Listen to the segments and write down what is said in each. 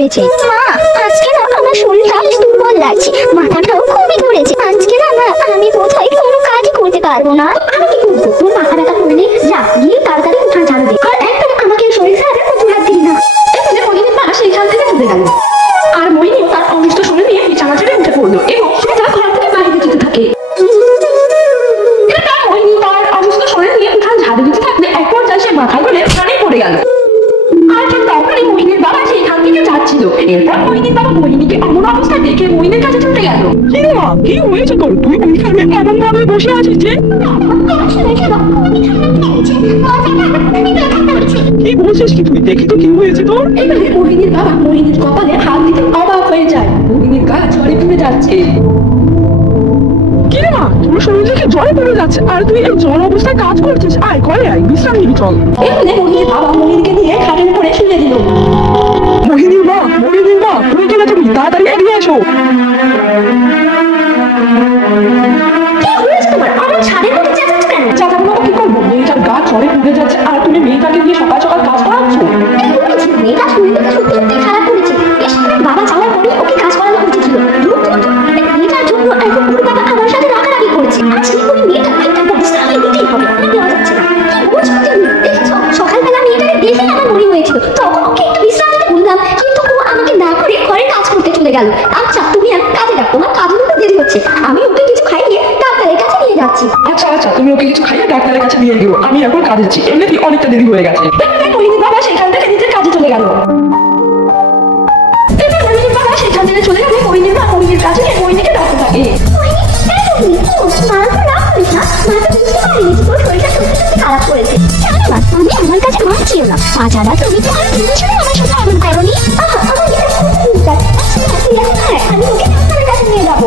হয়েছে। মা, আজকে না আমার শরীরটা বেশ দুর্বল লাগছে, মাথাটাও খুবই ধরেছে। আজকে না আমি বোধহয় কোনো কাজই করতে পারবো না। আমি কি করবো? তোর মাথা ব্যথা করলে যা গিয়ে তাড়াতাড়ি উঠান ঝাড়ু দে, আর একদম আমাকে শরীর খারাপের অজুহাত দিবি না। এখানে মোহিনীর মা সেইখান থেকে চলে গেল, আর মোহিনীও তার অসুস্থ শরীর নিয়ে বিছানা ছেড়ে উঠে পড়লো এবং সোজা ঘর থেকে বাইরে যেতে থাকে। এরপর মোহিনী তার অসুস্থ শরীর নিয়ে উঠান ঝাড়ু দিতে থাকলে এক পর্যায়ে সে মাথা ঘুরে প্রাণে পড়ে গেল। আর ঠিক তখনই মোহিনীর বাবা সেইখান থেকে যাচ্ছিল। এরপর মোহিনীর বাবা মোহিনীকে এমন অবস্থায় দেখে মোহিনীর কাছে ছুটে গেল। কি রে মা, কি হয়েছে তোর? তুই ওইখানে এমন ভাবে বসে আছিস যে? কি বলছিস কি তুই? দেখি তো কি হয়েছে তোর? এবারে মোহিনীর বাবা মোহিনীর কপালে হাত দিতে অবাক হয়ে যায়। মোহিনীর গা জ্বরে পুড়ে যাচ্ছে। কি রে মা, তোর শরীর দেখে জ্বরে পড়ে যাচ্ছে আর তুই এই জ্বর অবস্থায় কাজ করছিস? আয় ঘরে আয়, বিশ্রাম নিবি চল। এবারে মোহিনীর বাবা মোহিনীকে নিয়ে খাটের উপরে শুয়ে দিল। মোহিনীর মা, মোহিনীর মা, তুই কেন? তুমি তাড়াতাড়ি এগিয়ে এসো। কি হয়েছে তোমার? আমার ছাদের মধ্যে চেঁচাচ্ছ কেন? চাচাগুলো কি করবো? মেয়েটার গা জ্বরে পুড়ে যাচ্ছে আর তুমি মেয়েটাকে দিয়ে সকাল সকাল কাজ করাচ্ছ। মেয়েটা শরীরটা সত্যি সত্যি খারাপ করেছে। এর সাথে বাবা যাওয়ার পরে ওকে কাজ করানো উচিত ছিল। মেয়েটার জন্য এখন ওর বাবা আমার সাথে রাগারাগি করছে। আজকে ওই মেয়েটা একটা পরিশ্রমে দিতেই হবে, আর দেওয়া যাচ্ছে না। কি বলছো তুমি? দেখেছো সকালবেলা মেয়েটাকে দেখে আমার মনে হয়েছিল, তখন ওকে একটু বিশ্রাম দিতে বললাম, কিন্তু ও আমাকে না করে ঘরে কাজ করতে চলে গেল। আচ্ছা তুমি এক কাজে রাখো, আমার কাজের উপর দেরি হচ্ছে, আমি ওকে কিছু খাইয়ে ডাক্তারের কাছে নিয়ে যাচ্ছি। আচ্ছা আচ্ছা, তুমি ওকে কিছু খাইয়ে ডাক্তারের কাছে নিয়ে গেও, আমি এখন কাজে যাচ্ছি, এমনিতেই অনেকটা দেরি হয়ে গেছে। এবারে মোহিনীর বাবা সেখান থেকে নিজের কাজে চলে গেল। এবার মোহিনীর বাবা সেখান থেকে চলে গেলে মোহিনীর মা মোহিনীর কাছে গিয়ে মোহিনীকে ডাকতে থাকে। আমার কাছে মাছ ছিল না, তাছাড়া তুমি তো আর ভেবেছিলে আমার সাথে এমন করনি। আমি ওকে ডাক্তারের কাছে নিয়ে যাবো।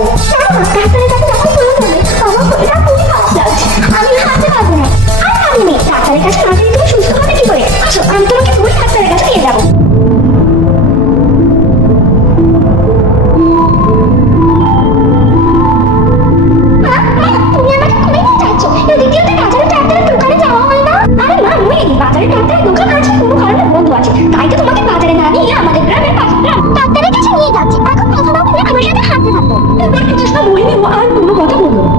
ডাক্তারের কাছে যখন বলতে হবে আমার শরীরটা খুবই খারাপ লাগছে, আমি হাঁটতে পারবো না। আর আমি নেই, ডাক্তারের কাছে না গেলে তুমি সুস্থ হবে কি করে? আসো আমি তোমাকে ওই ডাক্তারের কাছে নিয়ে যাবো। মোহিনী আর কোনো কথা বললো না।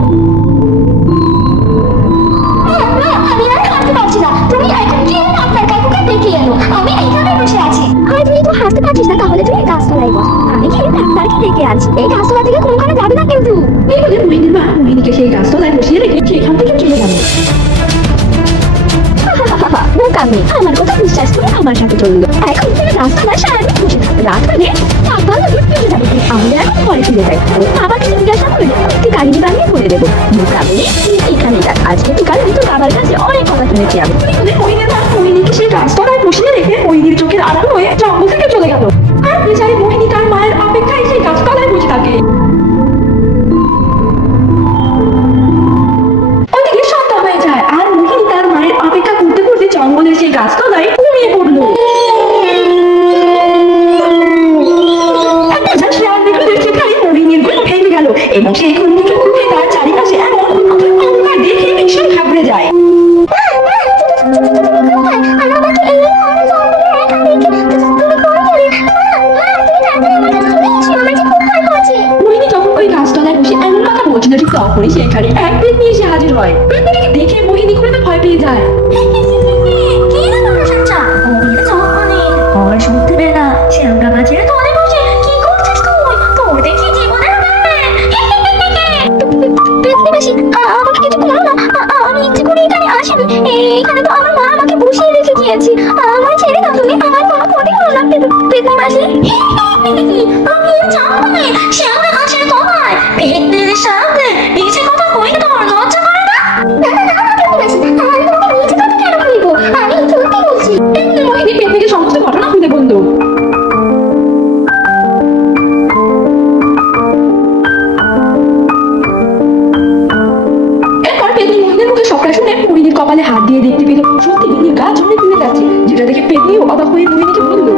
আমি আর হাঁটতে পারছি না, তুমি এখন কি আপনার কাকুকে ডেকে এলো, আমি এইখানে বসে আছি। আর তুই তো হাঁটতে পারছিস না, তাহলে তুই গাছতলায় বস, আমি কি ডাক্তারকে ডেকে আনছি। এই গাছতলা থেকে কোনখানে যাবে না কিন্তু। এই বলে মোহিনীর মা মোহিনীকে সেই গাছতলায় বসিয়ে রেখে সেখান থেকে চলে গেল। বোকামি, আমার কথা বিশ্বাস করে আমার সাথে চললো। এখন তুমি রাস্তায় সারাদিন বসে থাকবে, রাত হলে পাগলা পেয়ে যাবে। আমরা এখন ঘরে ফিরে যাই, বাবাকে জিজ্ঞাসা করে একটি কাহিনী বানিয়ে বলে দেবো। বোকামি, এখানে যাক, আজকে বিকালে আমি তোর বাবার কাছে অনেক কথা শুনেছি আমি। মোহিনীর মা মোহিনীকে সেই গাছতলায় বসিয়ে রেখে মোহিনীর চোখের আড়াল হয়ে জঙ্গল থেকে চলে গেল। আর বেচারি মোহিনী তার মায়ের অপেক্ষায় সেই গাছতলায় বসে থাকে। ওদিকে সন্ধ্যা হয়ে যায় আর মোহিনী তার মায়ের অপেক্ষা করতে করতে জঙ্গলের সেই গাছতলায় ঘুমিয়ে পড়লো। মোহিনীর ঘুম ভেঙে গেল এবং সেই ঘুম থেকে উঠে তার চারিপাশে এমন অন্ধকার দেখে ভীষণ ঘাবড়ে যায়। মোহিনী যখন ওই গাছতলায় বসে এমন কথা বলছিল ঠিক তখনই সেখানে এক পেতনি এসে হাজির হয়। পেতনিটাকে দেখে মোহিনী খুব ভয় পেয়ে যায়। এখানে তো আমার মা আমাকে বসিয়ে রেখে দিয়েছি, আমার ছেড়ে দাও তুমি, আমার কোনো ক্ষতি হলো না। পেতনি মাসি, আমি জানি সে আমার কাছে তোমায় পেতনির সাথে নিচে কথা কইলে তোমার লজ্জা করে না? আমি সত্যি বলছি। মোহিনী পেতনিকে সমস্ত ঘটনা খুলে বলল। এরপর পেতনি মোহিনীর মুখে সবটা শুনে মোহিনীর কপালে হাত দিয়ে দেখতে পেল সত্যি মোহিনীর গা জ্বরে পুড়ে যাচ্ছে, যেটা দেখে পেতনিও অবাক হয়ে মোহিনীকে বলল,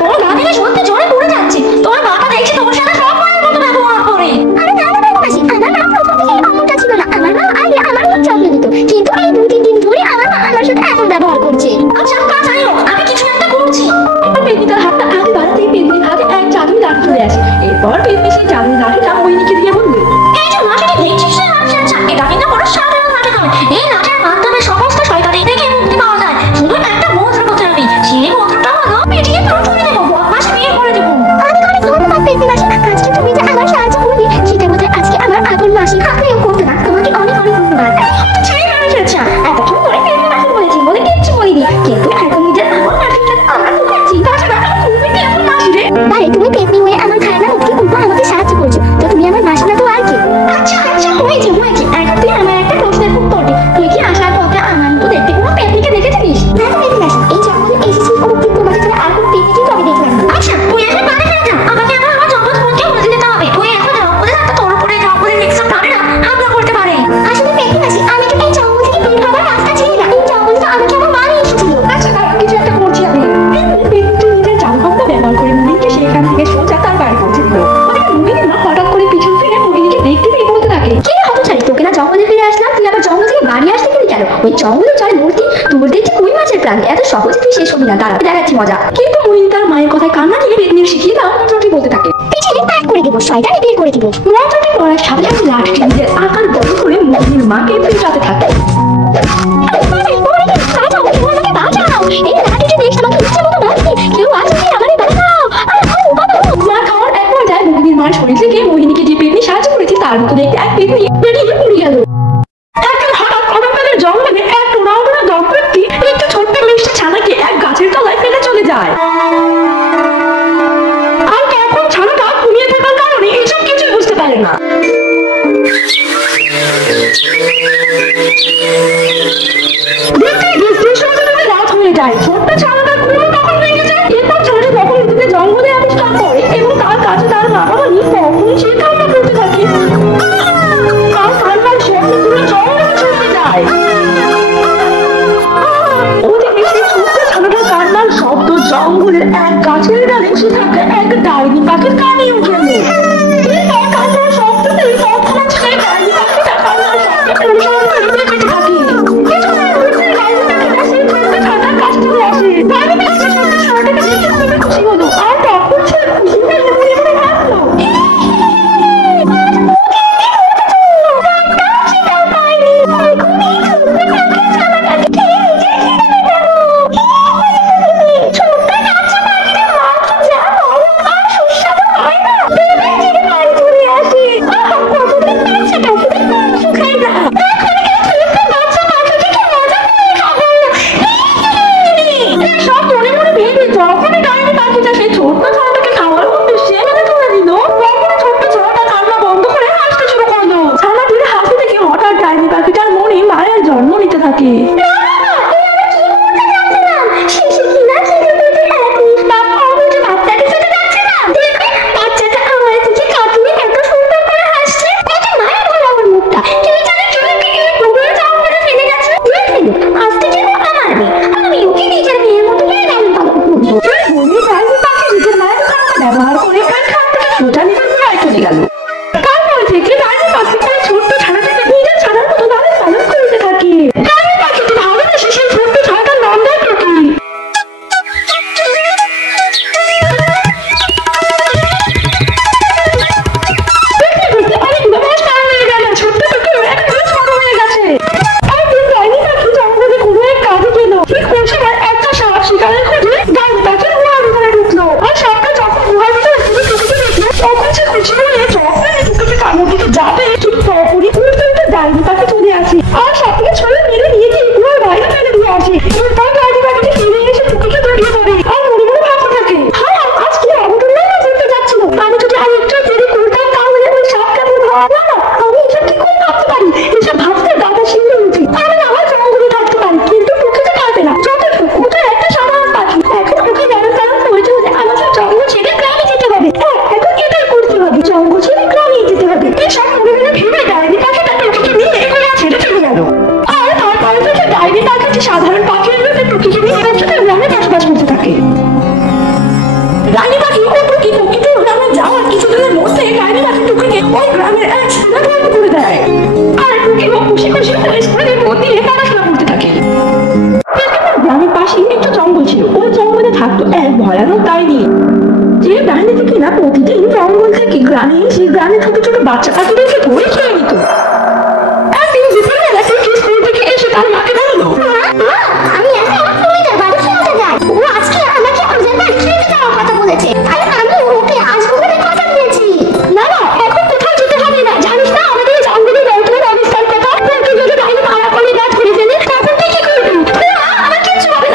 তোর গা থেকে সত্যি জ্বরে পড়ে যাচ্ছে, তোর মাথা দেখছি তোমার সাথে সব মায়ের মতো ব্যবহার করে। আরে না না মাসি, আমার মা প্রথম থেকে এমনটা ছিল না, আমার মা আগে আমার খুব যত্ন নিত, কিন্তু এই 2-3 দিন ধরে আমার মা আমার সাথে এমন ব্যবহার করছে। আচ্ছা তা যাই হোক, আমি কিছু একটা করছি। পেতনি তার হাতটা আগে করিনি, কিন্তু এখন নিজের এমন মাটিটা আমার তো চিন্তা আছে না, তুমি কি এখন মাসি রে? তাই তুমি পেতনি হয়ে আমার খায়না ওকে উল্টো আমাকে সাহায্য করছো, তো তুমি আমার মাসি না তো আর কি? আচ্ছা আচ্ছা হয়েছে হয়েছে, এখন তুই আমার একটা প্রশ্নের উত্তর দে, তুই কি আসার পথে আমার তো দেখতে কোনো পেতনিকে দেখেছিস? না তো পেতনি মাসি, এই জঙ্গলে এসেছি ও কিন্তু তোমাকে ছাড়া আর কোনো পেতনি কিন্তু আমি দেখলাম না। আচ্ছা তুই এখন বাড়ি ফিরে যা, আমাকে আবার আমার জঙ্গল ফোনকে বলে দিতে হবে, তুই এখন জঙ্গলে থাকতে তোর উপরে জঙ্গলের রিক্সা পাবে না হামলা করতে পারে। আসলে পেতনি মাসি, আমি তো এই জঙ্গল থেকে বের হওয়ার রাস্তা ছিল না, এই জঙ্গলটা আমাকে আমার মা নিয়ে এসেছিল। আচ্ছা তারপর কিছু একটা করছি আমি। পেতনিটা নিজের জাদুকরটা ব্যবহার করে মুনিকে সেখান থেকে সোজা তার বাড়ি পৌঁছে দিল। ওদিকে মুনির মা হঠাৎ করে পিছন ফিরে মোহিনীকে দেখতে পেয়ে বলতে থাকে, কি রে হতচারী, তোকে না জঙ্গলে ফিরে আসলাম, তুই আবার জঙ্গল থেকে বাড়ি আসতে গেলি কেন? ওই জঙ্গলের জলে মূর্তি তোর দেখছি কই মাছের প্রাণ, এত সহজে তুই শেষ হবি না, দাঁড়া দেখাচ্ছি মজা। কিন্তু মোহিনী তার মায়ের কথায় কান্না দিয়ে পেতনির শিখিয়ে দাও মন্ত্রটি বলতে থাকে। পিছনে পাঠ করে দেবো, শয়তানি বের করে দেবো। মন্ত্রটি পড়ার সাথে সাথে লাঠিটি নিজের আকার বড় করে মোহিনীর মাকে পেটাতে থাকে। এই লাঠিটা দেখছি আমাকে ইচ্ছে মতো মারছে, কেউ আছে কি আমারে বাঁচাও, মার খাওয়ার এক পর্যায়ে মোহিনীর মার শরীর থেকে মোহিনীকে যে পেতনি সাহায্য করেছে তার মতো দেখতে এক পেতনি বেরিয়ে পড়ে গেল। একদিন হঠাৎ অরণ্যের জঙ্গলে এক টোনাউটোনা দম্পতি একটা ছোট্ট মিষ্টি ছানাকে এক গাছের তলায় ফেলে চলে যায়। আর তখন ছানাটা ঘুমিয়ে থাকার কারণে এসব কিছুই বুঝতে পারে না। রাত হয়ে যায়, ছোট্ট ছানাটা ঘুমে তখন ভেঙে যায়। এরপর ছানাটা যখন নিজেকে জঙ্গলে আবিষ্কার করে এবং তার কাছে তার মা বাবা নেই, তখনই সে কান্না করতে থাকে। আর কান্নার শব্দ পুরো জঙ্গলে ছড়িয়ে যায়। ওদিকে সেই ছোট্ট ছানাটার কান্নার শব্দ জঙ্গলের এক গাছের ডালে বসে থাকা এক ডাইনি পাখির কানে উঠে এলো। এরপর কান্নার শব্দতে তৎক্ষণাৎ সেই ডাইনি পাখিটা কান্নার শব্দকে অনুসরণ করে যেতে থাকে। কিছুক্ষণের মধ্যে ডাইনি পাখিটা সেই ছোট্ট ছানাটার কাছে চলে আসে। ডাইনি পাখিটা ছোট্ট ছানাটাকে দেখে খুবই খুশি হলো, আর তখন সে খুশি হয়ে মনে মনে ভাবলো, সব মনে মনে ভেবে যখনই ডাইনি পাখিটা সেই ছোট্ট ছানাটাকে খাওয়ার উদ্দেশ্যে মেলে তুলে দিল, তখন ছোট্ট ছানাটা কান্না বন্ধ করে হাসতে শুরু করলো। ছানাটির হাসি দেখে হঠাৎ ডাইনি পাখিটার মনে মায়ের জন্ম নিতে থাকে। ব্যবহার করে ওইখান থেকে সোজা নিজের ঘরে চলে গেল। তারপর থেকে ডাইনি পাখিটা ছোট্ট ছানাটাকে নিজের ছানার মতো লালন পালন করতে থাকে। ডাইনি পাখিটি ভালোবেসে সেই ছোট্ট ছানাটার নাম দেয় টুকি। অনেকগুলো মাস পার হয়ে গেল, ছোট্ট টুকিও একদম ছোট হয়ে গেছে। একদিন ডাইনি পাখি জঙ্গলে কোনো এক কাজে গেল। ঠিক ওই সময় একটা সাপ শিকারের খোঁজে ডাইনি পাখির গুহার ভিতরে ঢুকলো। আর সাপটা যখন গুহার ভিতরে ঢুকে টুকিকে দেখলো, তখন সে খুশি হয়ে যখন টুকিকে কামড় দিতে যাবে, ঠিক তখনই উড়তে উড়তে ডাইনি পাখি চলে আসে আর সাপটাকে ছুঁড়ে মেরে নিয়ে গিয়ে গুহার বাইরে ফেলে দিয়ে আসে। এরপর ডাইনি পাখিটি ফিরে এসে টুকিকে জড়িয়ে ধরে আর মনে মনে ভাবতে থাকে, হায় আজ কি অঘটন ঘটতে যাচ্ছিল, আমি যদি আর একটু দেরি করতাম তাহলে ওই সাপটা না না, আমি এসব কি করে ভাবতে পারি, এসব ভাবতে দাদা শিখে উঠি। আমি আমার জঙ্গলে থাকতে পারি, কিন্তু টুকিতে পারবে না। যতটুকু ওটা একটা সাধারণ পাখি, এখন ওকে লালন পালন করতে হলে আমাকে জঙ্গল ছেড়ে গ্রামে যেতে হবে। এখন এটাই করতে হবে, জঙ্গল ছেড়ে গ্রামে যেতে হবে। এসব মনে মনে ভেবে ডাইনি পাখিটা টুকিকে নিয়ে এগোয়া ছেড়ে চলে গেল। আর তারপরে থেকে ডাইনি পাখিটি সাধারণ পাখির রূপে টুকিকে নিয়ে একসাথে গ্রামে বসবাস করতে থাকে। ডাইনি পাখি ও টুকি প্রকৃতির গ্রামে যাওয়ার কিছুদিনের মধ্যে ডাইনি পাখি টুকিকে ওই গ্রামের এক স্কুলে ভর্তি করে দেয়। আর টুকিও খুশি খুশি ওই স্কুলে ভর্তি হয়ে পড়াশোনা করতে থাকে। গ্রামের পাশেই একটা জঙ্গল ছিল, ওই জঙ্গলে থাকতো এক ভয়ানক ডাইনি, যে ডাইনিটি কিনা প্রতিদিন জঙ্গল থেকে গ্রামে এসে গ্রামে ছোট ছোট বাচ্চা পাখিদেরকে ধরে খেয়ে নিত। একদিন বিকেলবেলা টুকি স্কুল থেকে এসে তার মাকে বলল, আমি এখন সুমিতার বাড়ি ফিরে যাই, ও আজকে আমাকে ওদের বাড়ি ফিরে যাওয়ার কথা বলেছে, আর আমি ওকে আসবো বলে কথা দিয়েছি। না না, এখন কোথাও যেতে হবে না, জানিস না আমাদের জঙ্গলের বর্তমান অবস্থার কথা, যদি ডাইনি মারা করে না ধরে ফেলে তখন তুই কি করবি? আমার কিচ্ছু হবে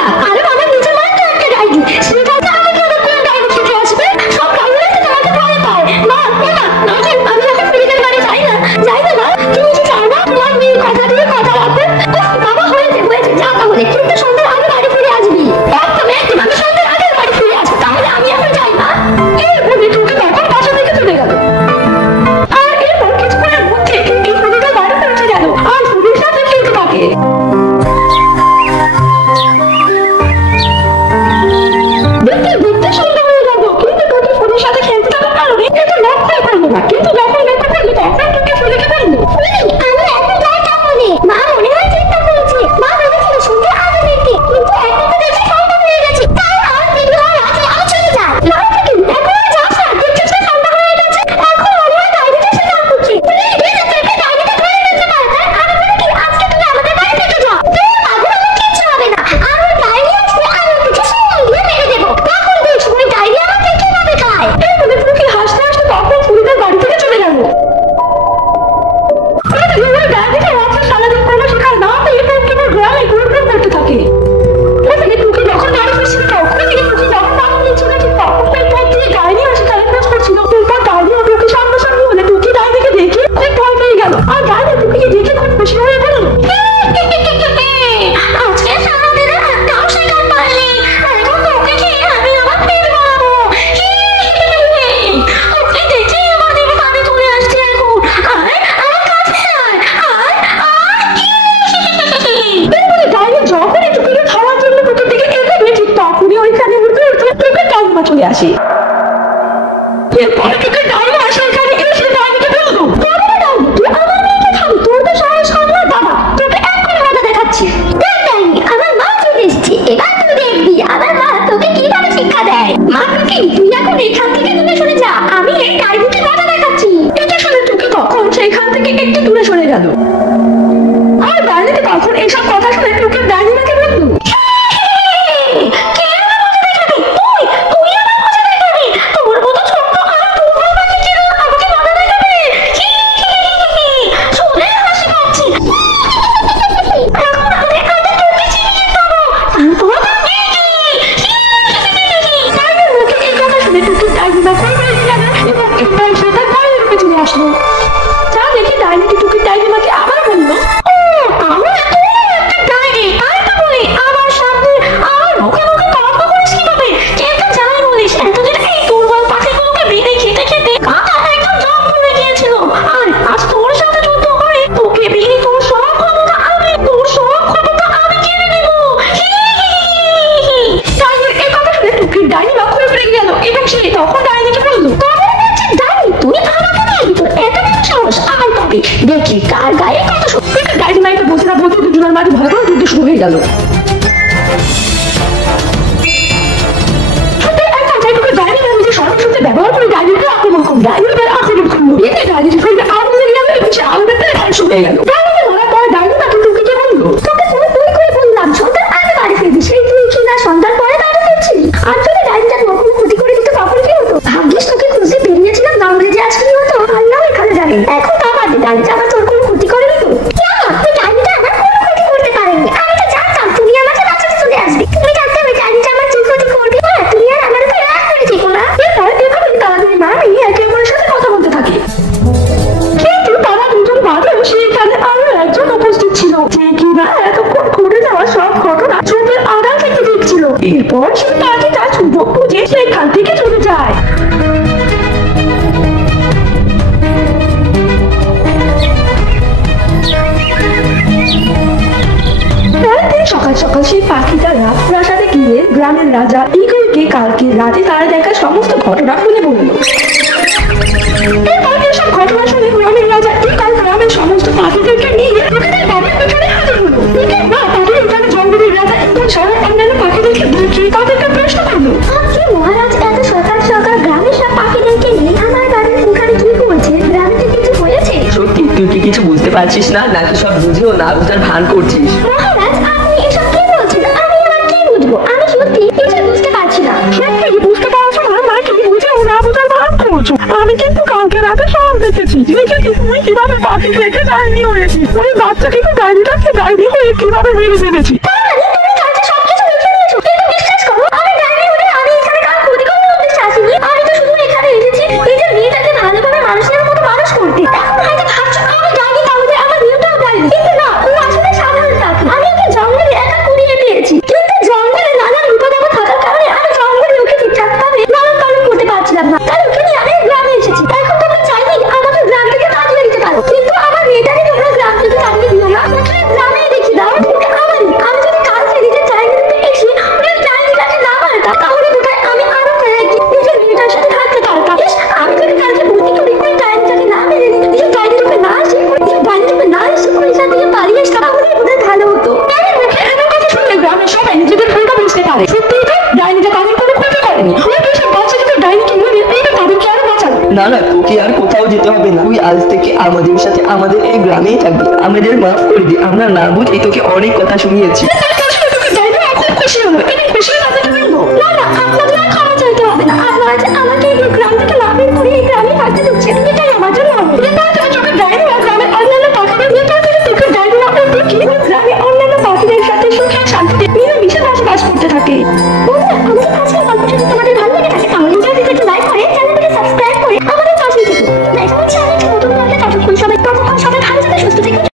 চলে আসে। এরপরে তোকে ডাইনি আসে এখানে এসে ডাইনিকে বললো, তুই আমার মেয়েকে খাবি? তোর তো সাহস কম না বাবা, তোকে এক্ষুনি মজা দেখাচ্ছি। দেখ ডাইনি, আমার মা চলে এসেছে, এবার তুই দেখবি আমার মা তোকে কিভাবে শিক্ষা দেয়। মা টুকি, তুই এখন এখান থেকে দূরে সরে যা, আমি এই ডাইনিকে মজা দেখাচ্ছি। এটা শুনে টুকি তখন সেখান থেকে একটু দূরে সরে গেল। আর ডাইনিকে তখন এইসব কথা শুনে টুকি ডাইনিমাকে বললো, দেখি কার গায়ে কত শক্তি। ডাইনিমা এটা বলতে না বলতে দুজনের মাঝে ভয়াবহ যুদ্ধ শুরু হয়ে গেল। ব্যবহার করে ডাইনিকে আক্রমণ করল। ডাইনিকে আক্রমণ করলো, এতে ডাইনির শরীরে আগুন লেগে গেল এবং সে আগুনেতে ধ্বংস হয়ে গেল। ডাইনিকে ধরার পর ডাইনিমা টুকিকে বললো, তোকে তুই করে বললাম সন্তান আগে বাড়ি ফিরবি, সেই তুই কি না সন্তান পরে বাড়ি ফিরছিলি? আর যদি ডাইনিটা তোর কোনো ক্ষতি করে দিত তখন কি হতো? ভাগ্যিস তোকে খুঁজে বেরিয়েছিলাম, জঙ্গলে যে আজ কি হতো আল্লাহ এখানে জানে। এখন তা বাদে, ডাইনিটা আবার তোর কোনো ক্ষতি করেনি তো? তুই ডাইনিটা আমার কোনো ক্ষতি করতে পারেনি। আমি তো জানতাম তুমি আমাকে বাঁচাতে চলে আসবে। তুমি জানতে হবে ডাইনিটা আমার কি ক্ষতি করবে? হ্যাঁ, তুমি আর আমার উপরে রাগ করে যেও না। এরপর এভাবে তাদের মা মেয়ে একে অপরের সাথে কথা বলতে থাকে। কিন্তু তারা দুজন বাদেও সেখানে আরো একজন উপস্থিত ছিল, যে কিনা এতক্ষণ ঘটে যাওয়া সব ঘটনা চোখের আড়াল থেকে দেখছিল। এরপর সে তাকে তার সুযোগ বুঝে সেখান থেকে চলে যায়। সকাল সকাল সেই পাখিটা রাজপ্রাসাদে গিয়ে গ্রামের রাজা ইগলকে কালকে রাতে তার দেখা সমস্ত ঘটনা খুলে বলল। এরপর এসব ঘটনা শুনে গ্রামের রাজা ইগল গ্রামের সমস্ত পাখিদেরকে নিয়ে পাখিদের বাড়ির পেছনে হাজির হলো। ইগল না তাদের এখানে জঙ্গলের রাজা ইগল সহ অন্যান্য পাখিদেরকে দেখিয়ে তাদেরকে প্রশ্ন করলো, কি মহারাজ, এত সকাল সকাল গ্রামের সব পাখিদেরকে নিয়ে আমার বাড়ির এখানে কি করছে? গ্রামে কি কিছু হয়েছে? সত্যি তুই কি কিছু বুঝতে পারছিস না, নাকি সব বুঝেও না বুঝার ভান করছিস? মহারাজ, আপনি এসব কি বলছেন? আমি আবার কি বুঝবো? আমি সত্যি কিছু বুঝতে পারছি না। সত্যি বুঝতে পারছো না, নাকি বুঝেও না বুঝার ভান করছো? আমি কিন্তু কালকে রাতে সব দেখেছি। তুমি কিভাবে পাখি থেকে ডাইনি হয়েছি, ওই বাচ্চা কিন্তু ডাইনিটাকে ডাইনি হয়ে কিভাবে মেরে ফেলেছি। তার মানে তুমি কালকে সবকিছু দেখে নিয়েছো? কিন্তু বিশ্বাস করো, আমি ডাইনি হলে আমি এখানে কারো ক্ষতি করার উদ্দেশ্যে আসিনি। আমি তো শুধু এখানে এসেছি নিজের মেয়েটাকে ভালোভাবে মানুষের মতো মানুষ করতে। এখন হয়তো ভাবছো আমি ডাইনি, তাহলে আমার মেয়েটাও ডাইনি। কিন্তু না, ও আসলে সাধারণ পাখি। আমি ওকে জঙ্গলে একা কুড়িয়ে পেয়েছি, কিন্তু জঙ্গলে নানান বিপদ থাকার কারণে আমি জঙ্গলে ওকে ঠিকঠাকভাবে লালন পালন করতে পারছিলাম না। তাই ওকে নিয়ে আমি গ্রামে এসেছি। এখন তোমরা চাইলেই আমাকে গ্রাম থেকে তাড়িয়ে দিতে পারো, কিন্তু আমার মেয়েটাকে তোমরা গ্রাম থেকে তাড়িয়ে দিও না। ওকে গ্রামে রেখে দাও। কিন্তু আমি যদি কালকে নিজের ডাইনিতে এসে ওই ডাইনিটাকে না মারতাম, তাহলে বোধহয় আমি আরো কয়েকদিন নিজের মেয়েটার সাথে থাকতে পারতাম। আমি যদি কালকে বুদ্ধি করে ওই ডাইনিটাকে না মেরে নিজের ডাইনিটাকে না এসে ওই সাথে পালিয়ে আসতাম, তাহলে বোধহয় ভালো হতো। এমন কথা শুনলে গ্রামের সবাই নিজেদের ভুলটা বুঝতে পারে। সত্যি তো ডাইনিটা তাদের কোনো ক্ষতি করেনি। হয়তো সব বাচ্চাকে ডাইনিকে মেরে এইটা তাদেরকে আরো বাঁচাবে। না না, তোকে আর কোথাও যেতে হবে না, তুই আজ থেকে আমাদের সাথে আমাদের এই গ্রামেই থাকবি। আমাদের মাফ করে দি, আমরা না বুঝে তোকে অনেক কথা শুনিয়েছি। ডাইনি খুব খুশি হলো।